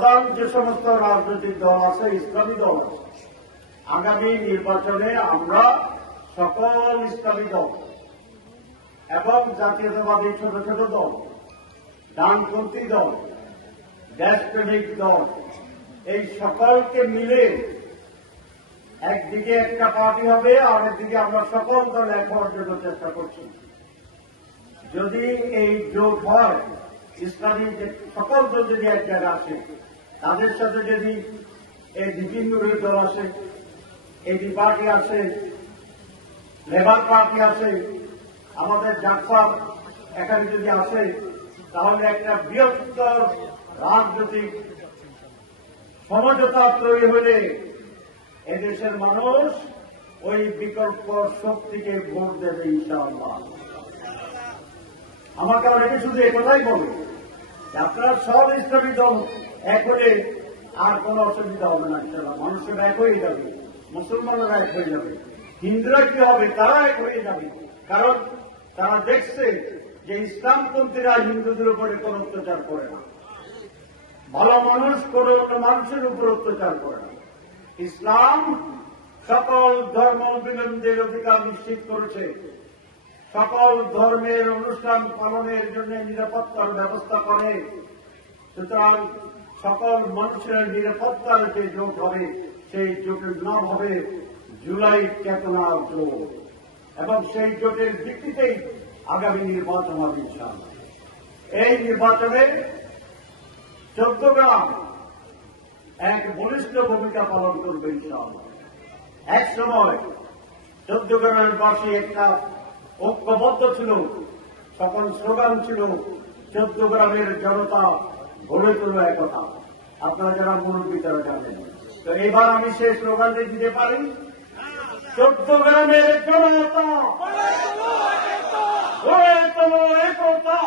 প্রধান যে সমস্ত রাজনৈতিক দল আছে, ইসলামী দল আছে, আগামী নির্বাচনে আমরা সকল ইসলামী দল এবং জাতীয়তাবাদী ছোট ছোট দল, ডানপন্থী দল, দেশপ্রেমিক দল, এই সকলকে মিলে একদিকে একটা পার্টি হবে, আর একদিকে আমরা সকল দল এক হওয়ার জন্য চেষ্টা করছি। যদি এই জোট হয়, ইসলামী সকল দল যদি এক জায়গায় আসে, তাদের সাথে যদি এই বিভিন্ন দল আসে, এডি পার্টি আছে, লেবার পার্টি আছে, আমাদের জাকপার এখানে যদি আসে, তাহলে একটা বৃহত্তর রাজনৈতিক সমঝোতা তৈরি হলে এদেশের মানুষ ওই বিকল্প শক্তিকে ভোট দেবে ইনশাআল্লাহ। আমাকে অনেকে শুধু একথাই বলে, আপনারা সব ইসলামী দল এক হলে আর কোন অসুবিধা হবে না, ইনশাআল্লাহ মানুষের এক হয়ে যাবে, মুসলমানরা এক হয়ে যাবে, হিন্দুরা কি হবে, তারা এক হয়ে যাবে। কারণ তারা দেখছে যে ইসলামপন্থীরা হিন্দুদের উপরে কোন অত্যাচার করে না, ভালো মানুষ কোন অন্য মানুষের উপর অত্যাচার করে না। ইসলাম সকল ধর্মাবলম্বীদের অধিকার নিশ্চিত করেছে, সকল ধর্মের অনুষ্ঠান পালনের জন্য নিরাপত্তার ব্যবস্থা করে। সুতরাং সকল মানুষের নিরাপত্তার যে জোট হবে, সেই জোটের নাম হবে জুলাই চেতনার জোট, এবং সেই জোটের ভিত্তিতেই আগামী নির্বাচন হবে ইনশাআল্লাহ। এই নির্বাচনে চট্টগ্রাম এক বলিষ্ঠ ভূমিকা পালন করবে ইনশাআল্লাহ। এক সময় চট্টগ্রামের বাসী একটা ঐক্যবদ্ধ ছিল, সকল স্লোগান ছিল চট্টগ্রামের জনতা গড়ে তোলো একতা। আপনারা যারা মুরব্বী তারা জানেন। তো এবার আমি সেই স্লোগানটি দিতে পারি, চট্টগ্রামের জনতা গড়ে তোলো একতা।